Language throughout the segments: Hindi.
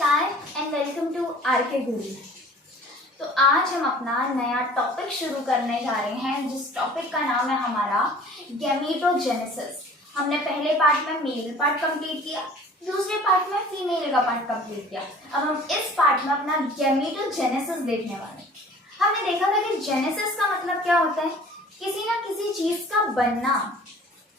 नमस्कार एंड वेलकम टू आरके गुरु। तो आज हम अपना नया टॉपिक शुरू करने जा रहे हैं, जिस टॉपिक का नाम है हमारा गैमीटोजेनेसिस। हमने पहले पार्ट में मेल पार्ट कंप्लीट किया, दूसरे पार्ट में फीमेल का पार्ट कंप्लीट किया। अब हम इस पार्ट में अपना गैमीटोजेनेसिस देखने वाले हैं। हमने देखा था कि जेनेसिस का मतलब क्या होता है, किसी ना किसी चीज का बनना,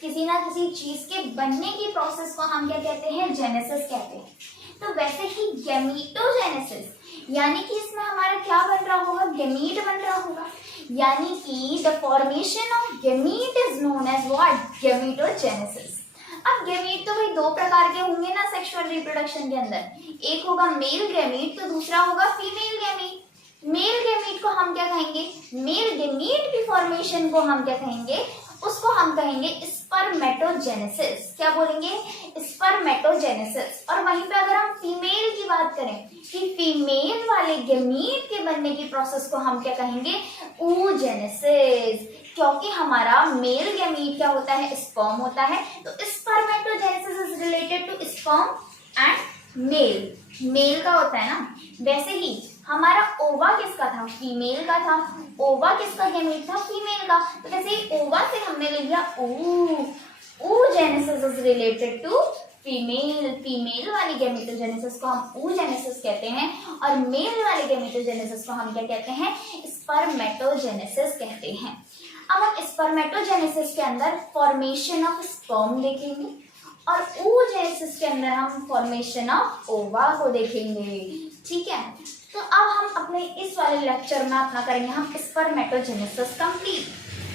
किसी ना किसी चीज के बनने की प्रोसेस को हम क्या कहते हैं, जेनेसिस कहते हैं। तो वैसे ही गैमीटोजेनेसिस यानी कि इसमें हमारा क्या बन रहा होगा, गैमीट बन रहा होगा, यानी कि the formation of gamete is known as what, gametogenesis. अब गैमीट तो भाई दो प्रकार के होंगे ना सेक्सुअल रिप्रोडक्शन के अंदर, एक होगा मेल गैमीट तो दूसरा होगा फीमेल गैमीट। मेल गैमीट को हम क्या कहेंगे, मेल गैमीट की फॉर्मेशन को हम क्या कहेंगे, उसको हम कहेंगे स्पर्मेटोजेनेसिस। क्या बोलेंगे, स्पर्मेटोजेनेसिस। और वहीं पे अगर हम फीमेल की बात करें कि फीमेल वाले गैमीट के बनने की प्रोसेस को हम क्या कहेंगे, oogenesis। क्योंकि हमारा मेल गैमीट क्या होता है, स्पर्म होता है, तो spermatogenesis is related to sperm and male, male का होता है ना। वैसे ही हमारा ओवा किसका था, फीमेल का था। ओवा किसका गैमीट था, फीमेल का। तो जैसे ही ओवा से हमने ले लिया oogenesis is related to female. Female वाली गैमीटोजेनेसिस को हम oogenesis कहते हैं और मेल वाले गैमीटोजेनेसिस को हम क्या कहते हैं, स्पर्मेटोजेनेसिस कहते हैं। अब हम स्पर्मेटोजेनेसिस के अंदर फॉर्मेशन ऑफ स्पर्म देखेंगे और oogenesis के अंदर हम फॉर्मेशन ऑफ ओवा को देखेंगे। ठीक है, तो अब हम अपने इस वाले लेक्चर में अपना करेंगे हम स्पर्मेटोजेनेसिस कंप्लीट।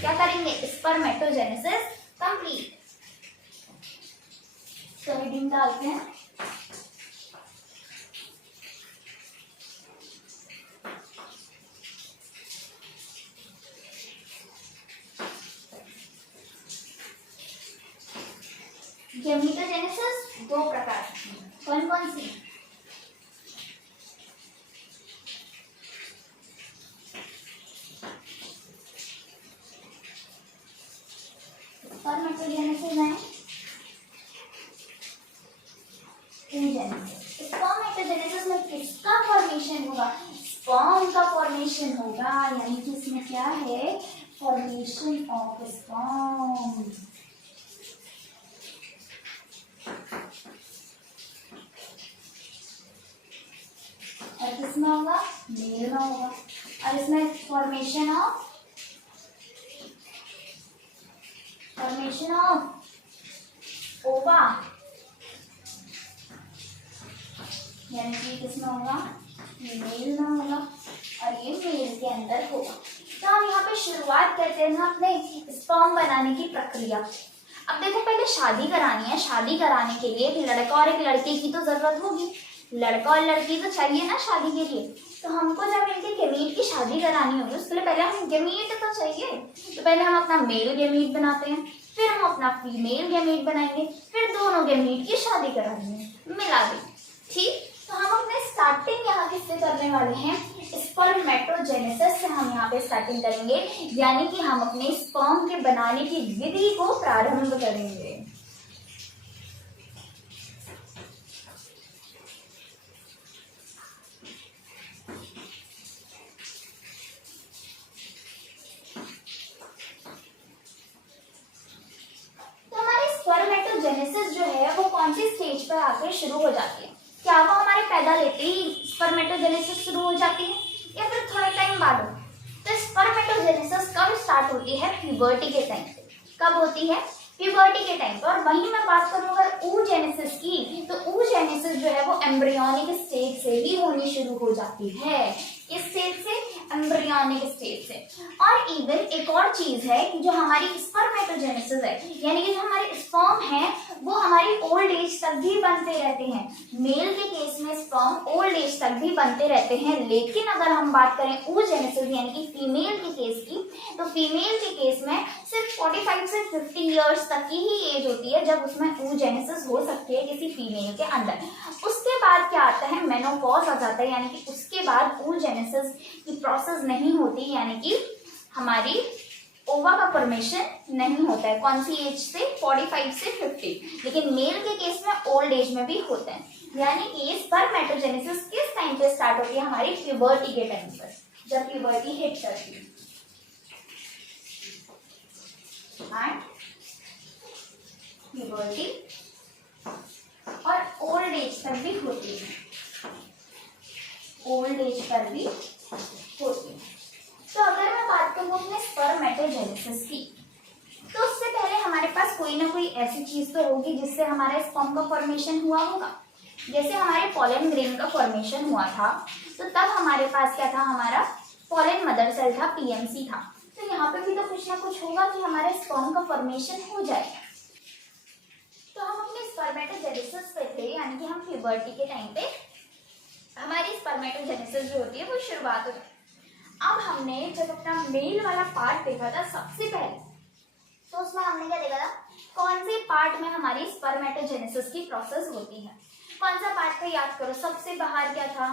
क्या करेंगे, स्पर्मेटोजेनेसिस कंप्लीट। तो हेडिंग डालते हैं गैमीटोजेनेसिस दो प्रकार की, कौन कौन सी, स्पर्मेटोजेनेसिस है, oogenesis। स्पर्मेटोजेनेसिस में किसका फॉर्मेशन होगा, स्पर्म का फॉर्मेशन होगा, यानी कि इसमें क्या है, फॉर्मेशन ऑफ स्पर्म। और किसमें होगा, मेल में होगा। और इसमें फॉर्मेशन ऑफ ओवा, यानी कि किसमें होगा, मेल में होगा और ये मेल के अंदर होगा। तो हम यहाँ पे शुरुआत करते हैं ना अपने स्पर्म बनाने की प्रक्रिया। अब देखो, पहले शादी करानी है, शादी कराने के लिए एक लड़का और एक लड़के की तो जरूरत होगी, लड़का और लड़की तो चाहिए ना शादी के लिए। तो हमको जब इनके गैमीट की शादी करानी होगी उसके लिए पहले हम गैमीट तो चाहिए। तो पहले हम अपना मेल गैमीट बनाते हैं, फिर हम अपना फीमेल गैमीट बनाएंगे, फिर दोनों गैमीट की शादी कराएंगे, मिला देंगे। ठीक, तो हम अपने स्टार्टिंग यहाँ किससे करने वाले हैं, स्पर्मेटोजेनेसिस से हम यहाँ पे स्टार्टिंग करेंगे, यानी कि हम अपने स्पर्म के बनाने की विधि को प्रारंभ करेंगे। स्पर्मेटोजेनेसिस जो है वो कौन सी स्टेज पर आकर शुरू हो जाती है, क्या वो हमारे पैदा लेते ही स्पर्मेटोजेनेसिस शुरू हो जाती है या फिर थोड़ा टाइम बाद हो। तो स्पर्मेटोजेनेसिस कब स्टार्ट होती है, प्यूबर्टी के टाइम पे। कब होती है, प्यूबर्टी के टाइम पे। और वहीं मैं बात करूं अगर oogenesis की, तो oogenesis जो है वो एम्ब्रियोनिक स्टेज से ही होनी शुरू हो जाती है। किस स्टेज से, एम्ब्रियोनिक स्टेज से। और इवन एक और चीज है कि जो हमारी स्पर्मेटोजेनेसिस है, यानी कि जो हमारे स्पर्म है वो हमारी ओल्ड एज तक भी बनते रहते हैं। मेल के केस में स्पर्म ओल्ड एज तक भी बनते रहते हैं, लेकिन अगर हम बात करें oogenesis यानी कि फीमेल के केस की, तो फीमेल के केस में सिर्फ 45 से 50 इयर्स तक की ही एज होती है जब उसमें oogenesis हो सकती है किसी फीमेल के अंदर। उसके बाद क्या आता है, मेनोपॉज आ जाता है, यानी कि उसके बाद oogenesis की प्रोसेस नहीं होती, यानी कि हमारी ओवा का फॉर्मेशन नहीं होता है। कौन सी एज से, 45 से 50। लेकिन मेल के केस में ओल्ड एज में भी होता है। यानी कि स्पर्मेटोजेनेसिस किस टाइम पे स्टार्ट होती है? हमारी प्यूबर्टी के टाइम पर, जब प्यूबर्टी हिट करती है। एंड प्यूबर्टी और ओल्ड एज तक भी होती है, ओल्ड एज पर भी होती है। तो अगर मैं बात करूँ अपने स्पर्मेटोजेनेसिस की, तो उससे पहले हमारे पास कोई ना कोई ऐसी चीज तो होगी जिससे हमारे स्पर्म का फॉर्मेशन हुआ होगा। जैसे हमारे पॉलन ग्रेन का फॉर्मेशन हुआ था, तो तब हमारे पास क्या था? हमारा पॉलन मदर सेल था, पीएमसी था। तो यहाँ पे भी तो कुछ ना कुछ होगा कि हमारे स्पर्म का फॉर्मेशन हो जाएगा। तो हम अपने स्पर्मेटोजेनेसिस पे थे, यानी कि हम प्यूबर्टी के टाइम पे हमारी स्पर्मेटोजेनेसिस जो होती है वो शुरुआत हो जाती है। अब हमने जब अपना मेल वाला पार्ट देखा था सबसे पहले, तो उसमें हमने क्या देखा था? कौन से पार्ट में हमारी स्पर्मेटोजेनेसिस की प्रोसेस होती है? कौन सा पार्ट था? याद करो। सबसे बाहर क्या था?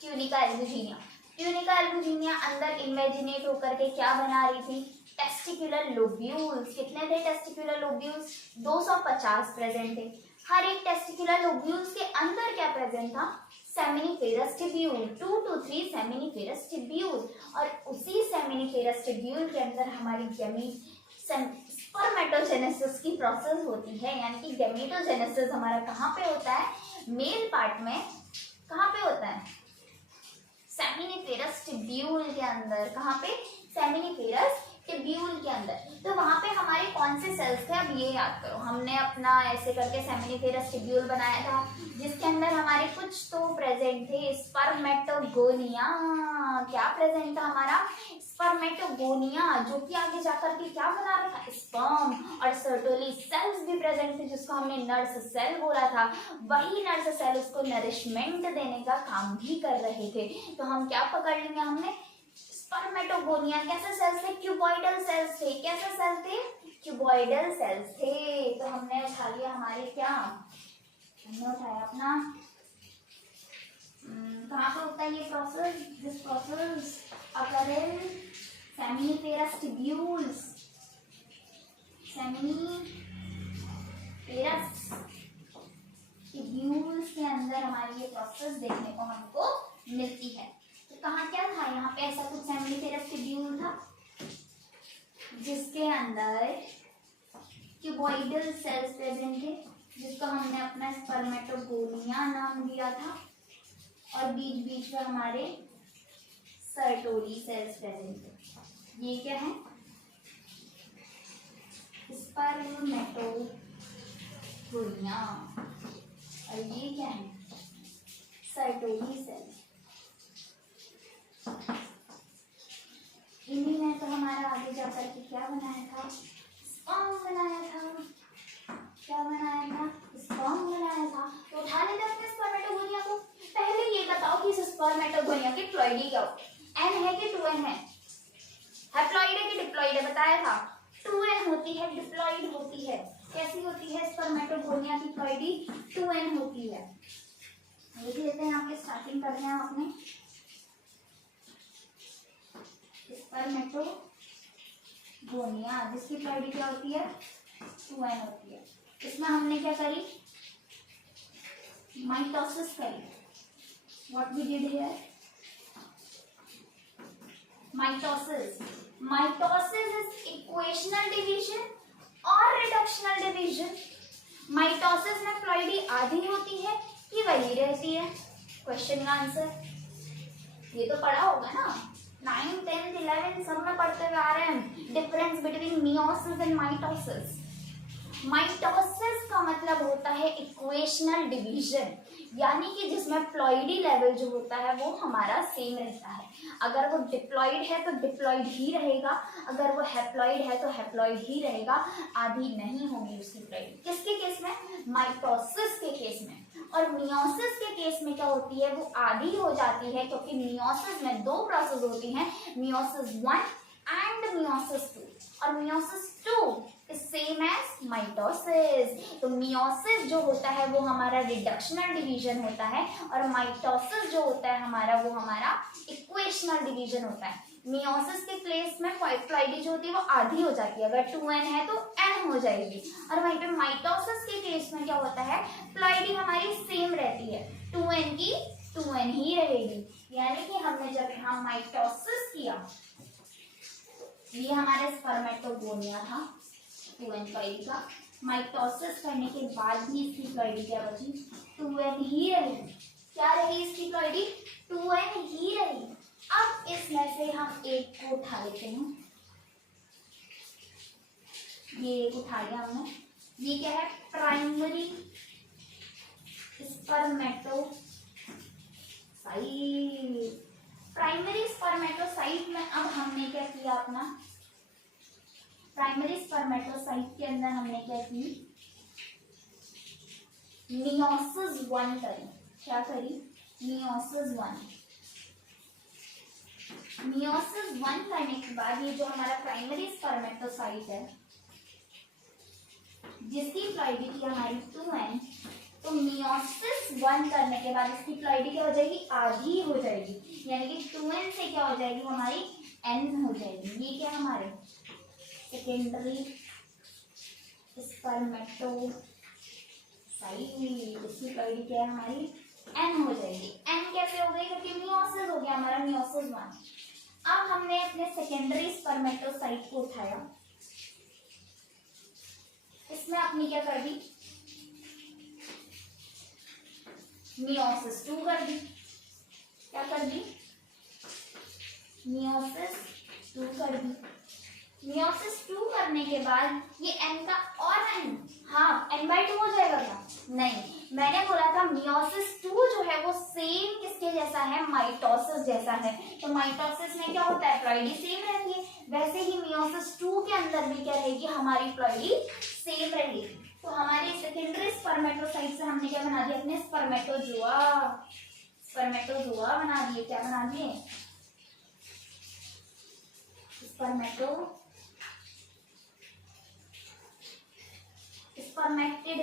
Tunica albuginea. ट्यूनिका एल्बुजिनिया अंदर इमेजिनेट होकर के क्या बना रही थी? Testicular lobules. कितने थे टेस्टिकुलर लोब्यूल्स? 250 प्रेजेंट थे। हर एक टेस्टिकुलर लोब्यूल्स के अंदर क्या प्रेजेंट था? Seminiferous tubule, 2 to 3 seminiferous tubule. और उसी सेमिनिफेरस टिब्यूल के अंदर हमारी स्पर्मेटोजेनेसिस की प्रोसेस होती है। यानी कि गैमेटोजेनेसिस हमारा कहाँ पे होता है? मेल पार्ट में। कहाँ पे होता है? सेमिनिफेरस टिब्यूल के अंदर। कहाँ पे? सेमिनिफेरस टिब्यूल के अंदर। तो वहां पे हमारे कौन से सेल्स थे? अब ये याद करो। हमने अपना ऐसे करके सेमिनिफेरस टिब्यूल बनाया था, जिसके अंदर हमारे कुछ तो प्रेजेंट थे स्पर्मेटोगोनिया। क्या प्रेजेंट था हमारा? स्पर्मेटोगोनिया, जो कि आगे जाकर के क्या बना रहा था? स्पर्म। और सर्टोली सेल्स भी प्रेजेंट थे, जिसको हमने नर्स सेल बोला था। वही नर्स सेल उसको नरिशमेंट देने का काम भी कर रहे थे। तो हम क्या पकड़ लेंगे? हमने स्पर्मेटोगोनिया। कैसे सेल्स थे? क्यूबॉइडल सेल्स थे। कैसे सेल थे? क्यूबॉइडल सेल्स थे। तो हमने उठा लिया हमारे क्या? हमने उठाया अपना कहाँ पे होता है ये process? This process occur in seminiferous tubules. Seminiferous tubules के अंदर हमारी ये प्रोसेस देखने को हमको मिलती है। तो कहाँ क्या था? यहाँ पे ऐसा कुछ सेमिनिफेरस टिब्यूल था, जिसके अंदर क्यूबॉइडल सेल्स प्रेजेंट थे, जिसको हमने अपना स्पर्मेटोगोनिया नाम दिया था। और बीच बीच में हमारे सर्टोली सेल्स प्रेजेंट थे। ये क्या है? स्पर्मेटोगोनिया। और ये क्या है? Sertoli cell. इन्हीं में तो हमारा आगे जाकर के क्या बनाया था? स्पर्म बनाया था। क्या बनाया था? स्पर्म बनाया था। तो उठा लेते हैं अपने स्पर्मेटोगोनिया को। पहले ये बताओ कि इस स्पर्मेटोगोनिया की प्लॉइडी क्या होती है? एन है कि 2n है? हैप्लॉइड है कि डिप्लॉइड है? बताया था 2n होती है, डिप्लॉइड होती है। कैसी होती है स्पर्मेटोगोनिया की प्लॉइडी? 2n होती है। लिख लेते हैं, यहाँ पे स्टार्टिंग करते हैं अपने स्पर्मेटोगोनिया, जिसकी प्लॉइडी क्या होती है? 2n होती है। इसमें हमने क्या करी? माइटोसिस करी। What we did here? Mitosis. Mitosis is equational division और reductional division. Mitosis में प्लॉइडी आधी होती है कि वही रहती है? क्वेश्चन का आंसर ये तो पढ़ा होगा ना, 9, 10, 11 सब में पढ़ते हुए आ रहे हैं। Difference between meiosis and mitosis. Mitosis का मतलब होता है इक्वेशनल डिवीजन, यानी कि जिसमें प्लॉइडी लेवल जो होता है वो हमारा सेम रहता है। अगर वो डिप्लॉइड है तो डिप्लॉइड ही रहेगा, अगर वो हैप्लॉइड है तो हैप्लॉइड ही रहेगा, आधी नहीं होगी उसकी प्लॉइडी। किसके केस में? माइटोसिस के केस में। और मियोसिस के केस में क्या होती है? वो आधी हो जाती है, क्योंकि मियोसिस में 2 प्रोसेस होती हैं, मियोसिस 1 एंड मियोसिस 2। और meiosis 2 is same as mitosis. तो मियोसिस जो होता है वो हमारा रिडक्शनल डिवीजन होता है, और माइटोसिस जो होता है हमारा वो हमारा इक्वेशनल डिवीजन होता है। मियोसिस के प्लेस में प्लॉइडी जो होती है वो आधी हो जाती है, अगर 2n है तो n हो जाएगी। और वहीं पे माइटोसिस के केस में क्या होता है? प्लॉइडी हमारी 2n ही रहेगी। यानी कि हमने जब यहाँ माइटोसिस किया, ये हमारे स्पर्मेटोगोनिया था 2n प्लॉइडी का, माइटोसिस करने के बाद भी इसकी प्लॉइडी क्या बची, 2n ही रही। क्या रही इसकी प्लॉइडी, 2n ही रही। अब इसमें से हम एक को उठा लेते हैं, ये एक उठा लिया हमने, ये क्या है, प्राइमरी स्पर्मेटोसाइट। प्राइमरी स्पर्मेटोसाइट में अब हमने क्या किया, अपना प्राइमरी स्पर्मेटोसाइट के अंदर हमने क्या की, मियोसिस 1 करी। क्या करी, मियोसिस 1। मियोसिस 1 करने के बाद ये जो हमारा प्राइमरी स्पर्मेटोसाइट है, जिसकी प्लॉइडी थी हमारी 2n, तो मियोसिस 1 करने के बाद इसकी प्लॉइडी क्या हो जाएगी, आधी हो जाएगी। यानी कि 2n से क्या हो जाएगी हमारी, n हो जाएगी। ये क्या हमारे सेकेंडरी स्पर्मेटोसाइट, इसकी प्लॉइडी क्या है हमारी, n हो जाएगी। n कैसे हो गई, क्योंकि मियोसिस हो गया हमारा, मियोसिस 1। अब हमने अपने सेकेंडरी स्पर्मेटोसाइट को उठाया, इसमें अपनी क्या कर दी, मियोसिस 2 कर दी। क्या कर दी, मियोसिस 2 कर दी। मियोसिस 2 करने के बाद ये n का और n, हाँ n/2 हो जाएगा क्या, नहीं, मैंने बोला था मियोसिस 2 जो है वो सेम किसके जैसा है, माइटोसिस जैसा है। तो माइटोसिस में क्या होता है, प्लॉइडी सेम रहती है, वैसे ही मियोसिस 2 के अंदर भी क्या रहेगी, हमारी प्लॉइडी सेम रहेगी। तो हमारे सेकेंडरी स्पर्मेटोसाइट से हमने क्या बना दिया, अपने स्पर्मेटोजोआ, स्पर्मेटोजोआ बना दिए। क्या बना दिए, स्पर्मेटेड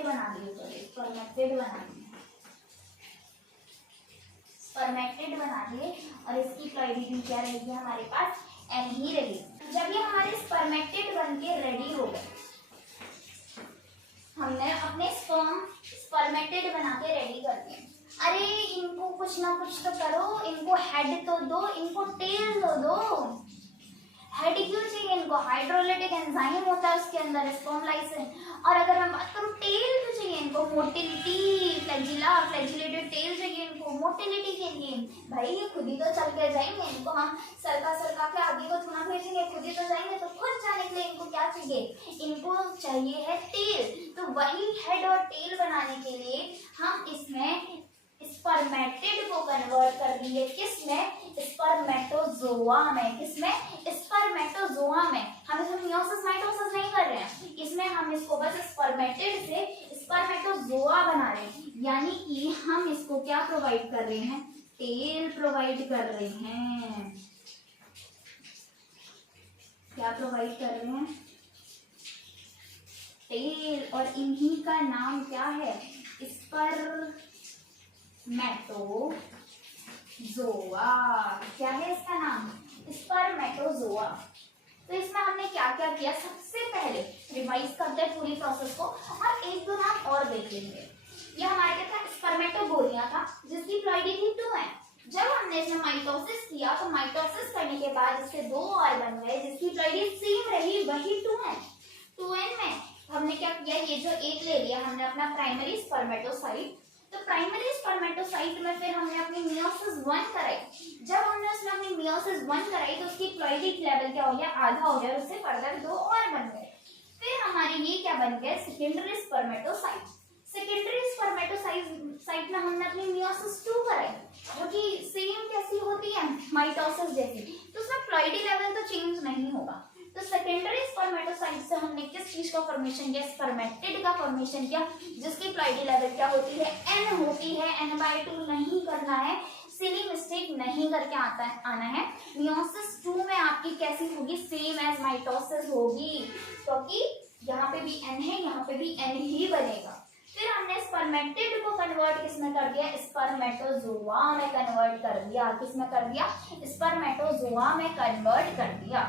बना दिए, स्पर्मेटेड बना दिए, स्पर्मेटेड बना दिए। और इसकी प्लॉइडी भी क्या रहेगी हमारे पास, n ही रहेगी। जब ये हमारे स्पर्मेटेड बन के रेडी हो गए, हमने अपने स्पर्मेटेड बना के रेडी कर दिए। अरे इनको कुछ ना कुछ तो करो, इनको हेड तो दो, इनको टेल तो दो। हेड क्यों चाहिए इनको, हाइड्रोलाइटिक एंजाइम होता है उसके अंदर, स्पर्म लाइसिन। और अगर हम बात करूं टेल क्यों चाहिए इनको, मोटिलिटी, फ्लैजिला, फ्लैजिलेटेड टेल चाहिए इनको मोटिलिटी के लिए। भाई ये खुद ही तो चल के जाएंगे, इनको हम सरका के आगे को थोड़ा भेजेंगे, खुद ही तो जाएंगे। तो खुद जाने के लिए इनको क्या चाहिए, इनको चाहिए है टेल। तो वही हेड और टेल बनाने के लिए हम इसमें स्पर्मेटेड को कन्वर्ट कर दिए, किसमें, स्पर्मेटोजोआ में। किसमें, स्पर्मेटोजोआ में। हम इसमें मियोसिस माइटोसिस नहीं कर रहे हैं, इसमें हम इसको बस स्पर्मेटेड से स्पर्मेटोजोआ बना रहे हैं। यानी कि हम इसको क्या प्रोवाइड कर रहे हैं, टेल प्रोवाइड कर रहे हैं। क्या प्रोवाइड कर रहे हैं, टेल। और इन्हीं का नाम क्या है, स्पर्मेटोजोआ। क्या है इसका नाम, स्पर्मेटोजोआ। तो इसमें हमने क्या क्या किया, सबसे पहले रिवाइज करते हैं पूरी प्रोसेस को और एक दो नाम और देख लेंगे। ये हमारे क्या था, स्पर्मेटोगोनिया था, जिसकी प्लॉइडी थी 2n। जब हमने इसमें माइटोसिस किया तो माइटोसिस करने के बाद इससे 2 और बन गए, जिसकी प्लॉइडी सेम रही, वही 2n। 2n में हमने क्या किया, ये जो एक ले लिया हमने अपना प्राइमरी स्पर्मेटोसाइट। तो प्राइमरी स्पर्मेटोसाइट में फिर हमने अपनी मियोसिस 1 कराई। जब हमने उसमें अपनी मियोसिस 1 कराई तो उसकी प्लॉइडी लेवल क्या हो गया, आधा हो गया, उससे फर्दर 2 और बन गए। फिर हमारे ये क्या बन गया, सेकेंडरी स्पर्मेटोसाइट। सेकेंडरी स्पर्मेटोसाइट में हमने अपनी मियोसिस 2 कराई, जो कि सेम कैसी होती है, माइटोसिस जैसी। तो उसमें प्लॉइडी लेवल तो चेंज नहीं होगा। तो सेकेंडरी स्पर्मेटोसाइट से हमने किस चीज का फॉर्मेशन किया, स्पर्मेटिड का फॉर्मेशन किया, जिसकी प्लॉइडी लेवल क्या होती है, n होती है। n/2 नहीं करना है, सिली मिस्टेक नहीं करके आना है। मियोसिस 2 में आपकी कैसी होगी, सेम एज माइटोसिस होगी, क्योंकि यहाँ पे भी n है, यहाँ पे भी n ही बनेगा। फिर हमने स्पर्मेटिड को कन्वर्ट किसमें कर दिया, स्पर्मेटोजोआ में कन्वर्ट कर दिया। किसमें कर दिया, स्पर्मेटोजोआ में कन्वर्ट कर दिया।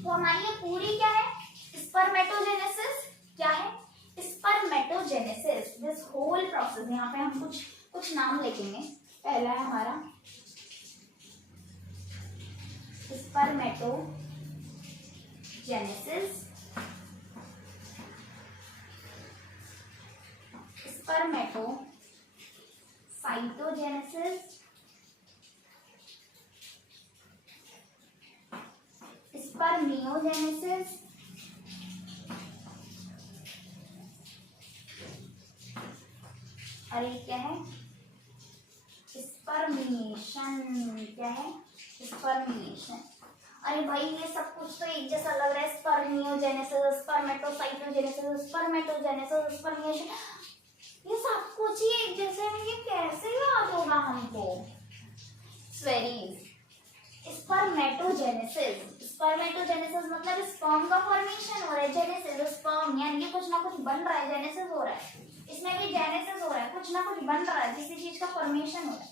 तो हमारी ये पूरी क्या है, स्पर्मेटोजेनेसिस। क्या है, स्पर्मेटोजेनेसिस। दिस होल प्रोसेस, यहाँ पे हम कुछ नाम लिखेंगे। पहला है हमारा स्पर्मेटोजेनेसिस, स्पर्मेटोसाइटोजेनेसिस, स्पर्मियोजेनेसिस, और ये क्या है, स्पर्मिएशन। क्या है, स्पर्मिएशन। अरे भाई ये सब कुछ तो एक जैसा लग रहा है, स्पर्मियोजेनेसिस, स्पर्मेटोसाइटोजेनेसिस, स्पर्मेटोजेनेसिस, स्पर्मिएशन, ये सब कुछ ही एक जैसे हैं, ये कैसे याद होगा हमको? वेरी स्पर्मेटोजेनेसिस, स्पर्मेटोजेनेसिस मतलब स्पर्म का फॉर्मेशन हो रहा है, जेनेसिस स्पर्म यानी कि कुछ ना कुछ बन रहा है, जेनेसिस हो रहा है, इसमें भी जेनेसिस हो रहा है, कुछ ना कुछ बन रहा है, किसी चीज का फॉर्मेशन हो रहा है,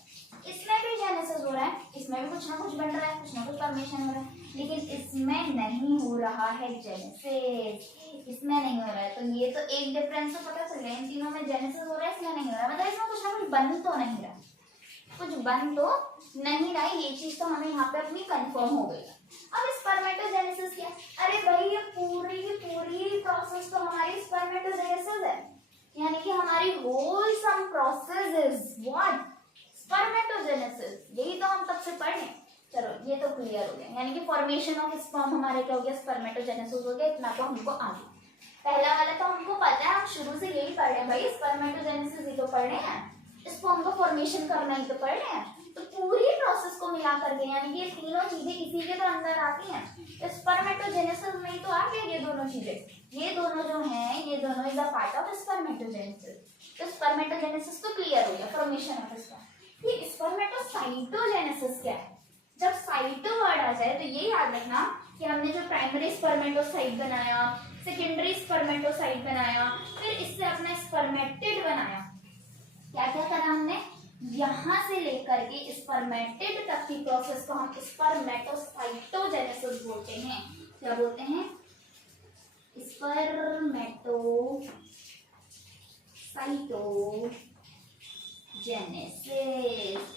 इसमें भी जेनेसिस हो रहा है, इसमें भी कुछ ना कुछ बन रहा है, कुछ ना कुछ फॉर्मेशन हो रहा है, लेकिन इसमें नहीं हो रहा है जेनेसिस, इसमें नहीं हो रहा है। तो ये तो एक डिफरेंस तो पता चल गया, इन तीनों में जेनेसिस हो रहा है, इसमें नहीं हो रहा है, मतलब इसमें कुछ ना कुछ बन तो नहीं रहा, कुछ बन तो नहीं रहा, ये चीज तो हमें यहाँ पे अपनी कंफर्म हो गई। अब स्पर्मेटोजेनेसिस क्या? अरे भाई ये पूरी की पूरी प्रोसेस तो हमारी स्पर्मेटोजेनेसिस है, यानी कि हमारी whole sum process is what? Spermatogenesis. यही तो हम तब से पढ़े। चलो ये तो क्लियर हो गया, यानी कि फॉर्मेशन ऑफ स्पर्म हमारे क्या हो गया, स्पर्मेटोजेनेसिस हो गया, इतना तो हमको आ गया। पहला वाला तो हमको पता है, हम शुरू से यही पढ़ रहे हैं भाई, स्पर्मेटोजेनेसिस ही तो पढ़ रहे हैं, स्पर्म का फॉर्मेशन करना ही तो पढ़ रहे हैं। तो पूरी प्रोसेस को मिला करके यानी कि ये तीनों चीजें इसी के तो अंदर आती हैं, तो स्पर्मेटोजेनेसिस में ही तो आ गया ये दोनों चीजें, ये दोनों जो हैं, ये दोनों is a part of spermatogenesis. तो स्पर्मेटोजेनेसिस तो क्लियर हो गया, फॉर्मेशन ऑफ स्पर्म। ये स्पर्मेटोसाइटोजेनेसिस क्या है? जब साइटो वर्ड आ जाए तो ये याद रखना कि हमने जो प्राइमरी स्पर्मेटोसाइट बनाया, सेकेंडरी स्पर्मेटोसाइट बनाया, फिर इससे अपना स्पर्मेटिड बनाया, क्या क्या करा हमने, यहां से लेकर के स्पर्मेटिड तक की प्रोसेस को हम स्पर्मेटोसाइटोजेनेसिस बोलते हैं। क्या बोलते हैं? स्पर्मेटोसाइटोजेनेसिस।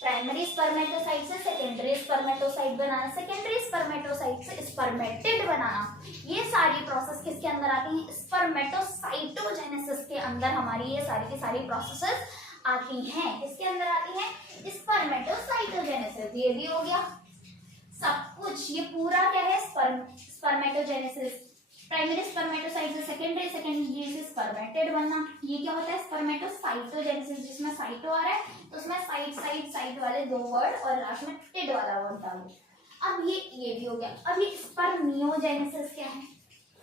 प्राइमरी स्पर्मेटोसाइट से सेकेंडरी स्पर्मेटोसाइट बनाना, सेकेंडरी स्पर्मेटोसाइट से स्पर्मेटिड बनाना, ये सारी प्रोसेस किसके अंदर आती है? स्पर्मेटोसाइटोजेनेसिस के अंदर हमारी ये सारी की सारी प्रोसेसेस आती हैं। किसके अंदर आती हैं? स्पर्मेटोसाइटोजेनेसिस। ये भी हो गया सब कुछ, ये पूरा क्या है? स्पर्मेटोजेनेसिस, प्राइमरी स्पर्मेटोसाइट से सेकेंडरी, सेकेंडरी से स्पर्मेटिड बनना, ये क्या होता है? स्पर्मेटोसाइटोजेनेसिस, जिसमें साइटो आ रहा है तो उसमें साइट वाले दो वर्ड और लास्ट में टिड वाला वर्ड डालो। अब ये भी हो गया। अब ये स्पर्मियोजेनेसिस क्या है?